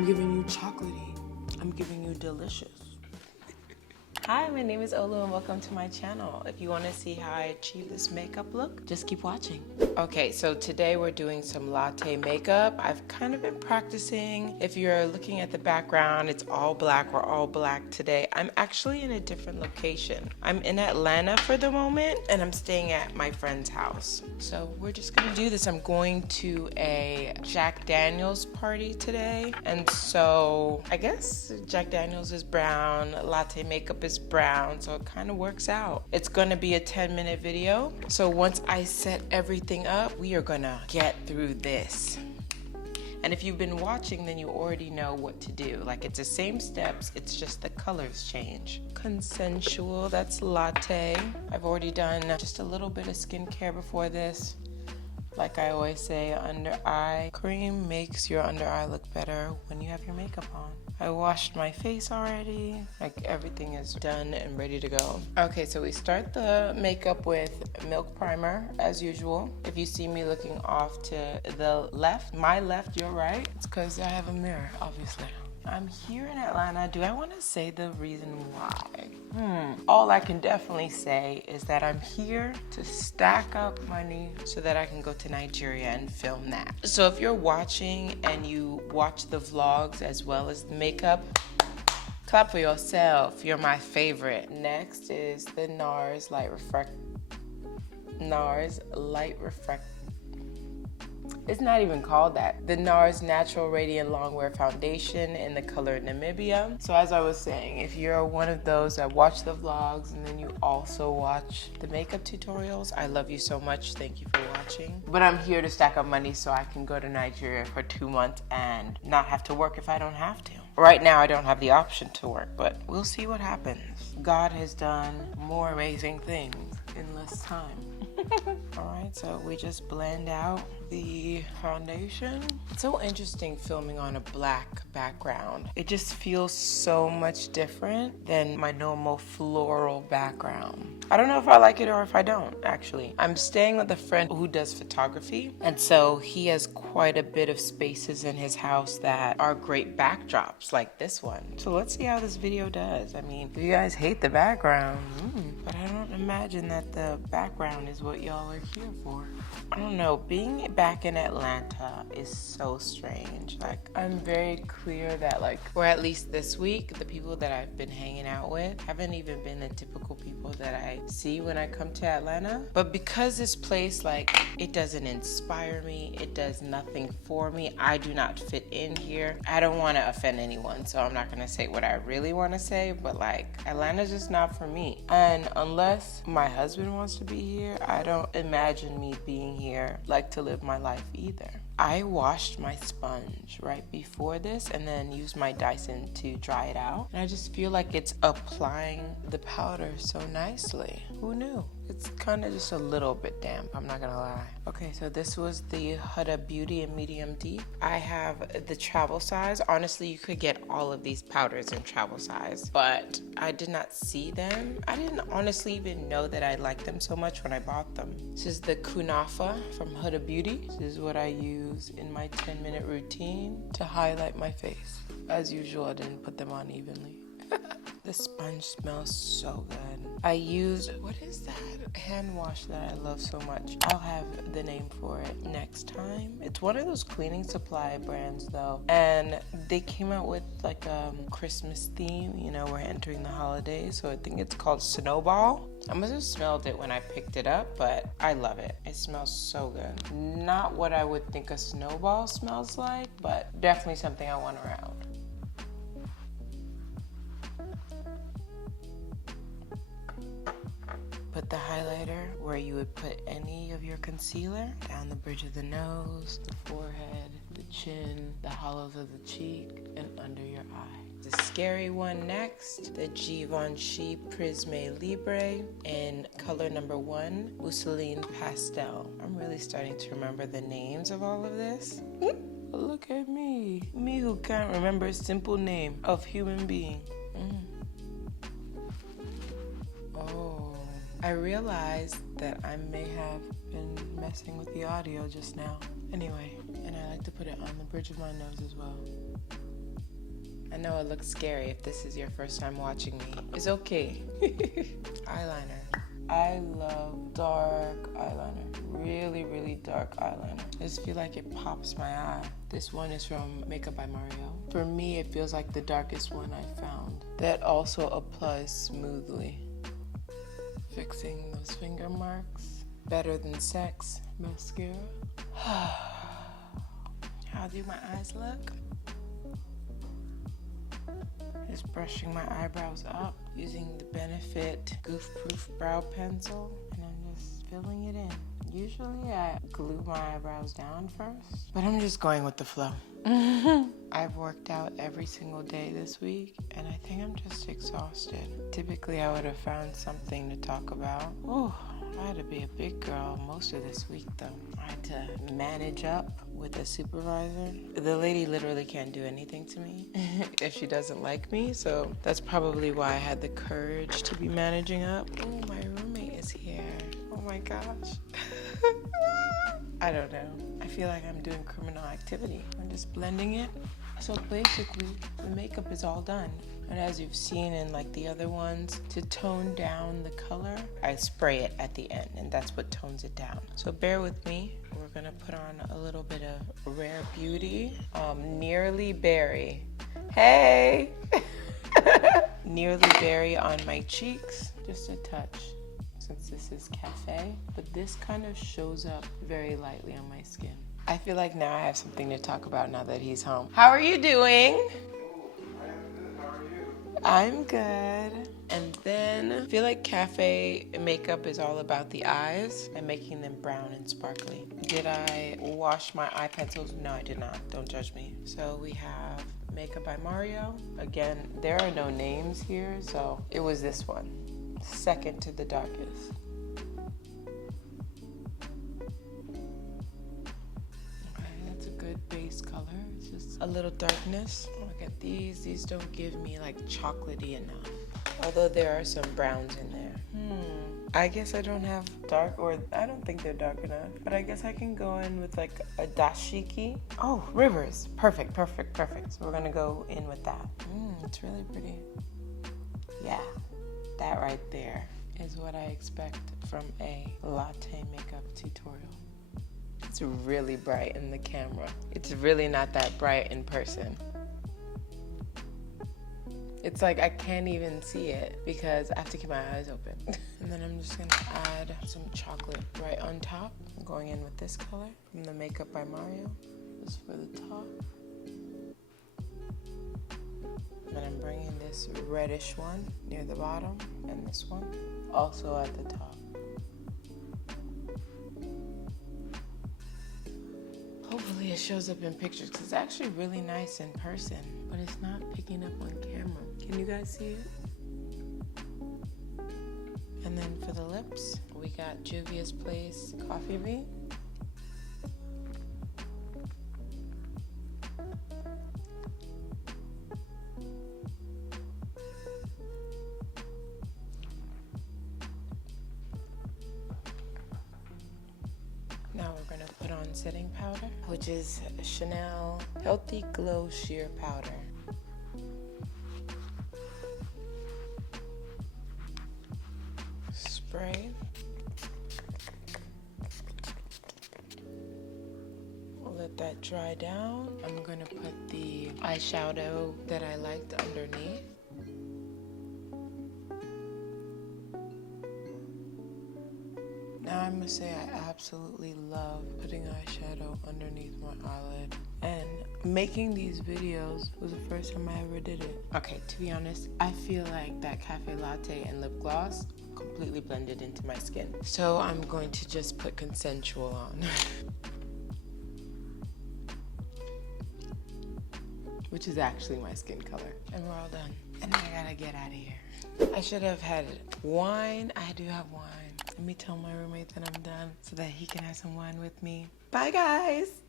I'm giving you chocolatey. I'm giving you delicious. Hi, my name is Olu and welcome to my channel. If you want to see how I achieve this makeup look, just keep watching. Okay, so today we're doing some latte makeup. I've kind of been practicing. If you're looking at the background, it's all black. We're all black today. I'm actually in a different location. I'm in Atlanta for the moment and I'm staying at my friend's house. So we're just gonna do this. I'm going to a Jack Daniels party today. And so I guess Jack Daniels is brown, latte makeup is brown, so it kind of works out. It's gonna be a 10-minute video. So once I set everything up, we are gonna get through this. And if you've been watching, then you already know what to do. Like, it's the same steps, it's just the colors change. Consensual, that's latte. I've already done just a little bit of skincare before this. Like I always say, under eye cream makes your under eye look better when you have your makeup on. I washed my face already. Like, everything is done and ready to go. Okay, so we start the makeup with milk primer as usual. If you see me looking off to the left, my left, your right, it's because I have a mirror, obviously. I'm here in Atlanta. Do I want to say the reason why? All I can definitely say is that I'm here to stack up money so that I can go to Nigeria and film that. So if you're watching and you watch the vlogs as well as the makeup, clap for yourself. You're my favorite. Next is the Nars Light Reflect. It's not even called that. The Nars Natural Radiant Longwear Foundation in the color Namibia. So as I was saying, if you're one of those that watch the vlogs and then you also watch the makeup tutorials, I love you so much. Thank you for watching. But I'm here to stack up money so I can go to Nigeria for 2 months and not have to work if I don't have to. Right now, I don't have the option to work, but we'll see what happens. God has done more amazing things in less time. Alright, so we just blend out the foundation. It's so interesting filming on a black background. It just feels so much different than my normal floral background. I don't know if I like it or if I don't, actually. I'm staying with a friend who does photography, and so he has quite a bit of spaces in his house that are great backdrops, like this one. So let's see how this video does. I mean, if you guys hate the background, but I don't imagine that the background is what y'all are here for. I don't know, being back in Atlanta is so strange. Like, I'm very clear that, like, or at least this week, the people that I've been hanging out with haven't even been the typical people that I see when I come to Atlanta. But because this place, like, it doesn't inspire me, it does nothing for me, I do not fit in here. I don't want to offend anyone, so I'm not gonna say what I really want to say, but like, Atlanta's just not for me. And unless my husband wants to be here, I don't imagine me being here like to live my life either. I washed my sponge right before this and then used my Dyson to dry it out. And I just feel like it's applying the powder so nicely. Who knew? It's kind of just a little bit damp, I'm not gonna lie. Okay, so this was the Huda Beauty in medium deep. I have the travel size. Honestly, you could get all of these powders in travel size, but I did not see them. I didn't honestly even know that I liked them so much when I bought them. This is the Kunafa from Huda Beauty. This is what I use in my 10-minute routine to highlight my face. As usual, I didn't put them on evenly. The sponge smells so good. I use, what is that hand wash that I love so much? I'll have the name for it next time. It's one of those cleaning supply brands though. And they came out with like a Christmas theme. You know, we're entering the holidays. So I think it's called Snowball. I must have smelled it when I picked it up, but I love it. It smells so good. Not what I would think a snowball smells like, but definitely something I want around. Put the highlighter where you would put any of your concealer, down the bridge of the nose, the forehead, the chin, the hollows of the cheek, and under your eye. The scary one next, the Givenchy Prisme Libre in color number 1, Mousseline Pastel. I'm really starting to remember the names of all of this. Look at me. Me who can't remember a simple name of human being. Oh. I realized that I may have been messing with the audio just now. Anyway, and I like to put it on the bridge of my nose as well. I know it looks scary if this is your first time watching me. It's okay. Eyeliner. I love dark eyeliner. Really, really dark eyeliner. I just feel like it pops my eye. This one is from Makeup by Mario. For me, it feels like the darkest one I found. That also applies smoothly. Fixing those finger marks. Better Than Sex mascara. How do my eyes look? Just brushing my eyebrows up using the Benefit Goof Proof brow pencil, and I'm just filling it in. Usually I glue my eyebrows down first, but I'm just going with the flow. I've worked out every single day this week, and I think I'm just exhausted. Typically I would have found something to talk about. Oh, I had to be a big girl most of this week though. I had to manage up with a supervisor. The lady literally can't do anything to me if she doesn't like me, so that's probably why I had the courage to be managing up. Oh, my roommate is here. Oh my gosh. I don't know. I feel like I'm doing criminal activity. I'm just blending it. So basically, the makeup is all done. And as you've seen in like the other ones, to tone down the color, I spray it at the end, and that's what tones it down. So bear with me. We're gonna put on a little bit of Rare Beauty. Nearly Berry. Hey! Nearly Berry on my cheeks, just a touch. Since this is cafe, but this kind of shows up very lightly on my skin. I feel like now I have something to talk about now that he's home. How are you doing? I'm good. And then I feel like cafe makeup is all about the eyes and making them brown and sparkly. Did I wash my eye pencils? No, I did not. Don't judge me. So we have Makeup by Mario. Again, there are no names here, so it was this one. Second to the darkest. Okay, that's a good base color. It's just a little darkness. Look at these. These don't give me like chocolatey enough. Although there are some browns in there. I guess I don't have dark, or I don't think they're dark enough. But I guess I can go in with like a dashiki. Oh, Rivers. Perfect, perfect, perfect. So we're gonna go in with that. It's really pretty. Yeah. That right there is what I expect from a latte makeup tutorial. It's really bright in the camera. It's really not that bright in person. It's like I can't even see it because I have to keep my eyes open. And then I'm just gonna add some chocolate right on top. I'm going in with this color from the Makeup by Mario, just for the top. And then I'm bringing this reddish one near the bottom, and this one also at the top. Hopefully it shows up in pictures, because it's actually really nice in person, but it's not picking up on camera. Can you guys see it? And then for the lips, we got Juvia's Place Coffee Bean. Now we're gonna put on setting powder, which is Chanel Healthy Glow Sheer Powder. Spray. We'll let that dry down. I'm gonna put the eyeshadow that I liked underneath. Now I must say I absolutely love putting eyeshadow underneath my eyelid, and making these videos was the first time I ever did it. Okay, to be honest, I feel like that cafe latte and lip gloss completely blended into my skin. So I'm going to just put Consensual on. Which is actually my skin color. And we're all done. And I gotta get out of here. I should have had wine. I do have wine. Let me tell my roommate that I'm done so that he can have some wine with me. Bye, guys.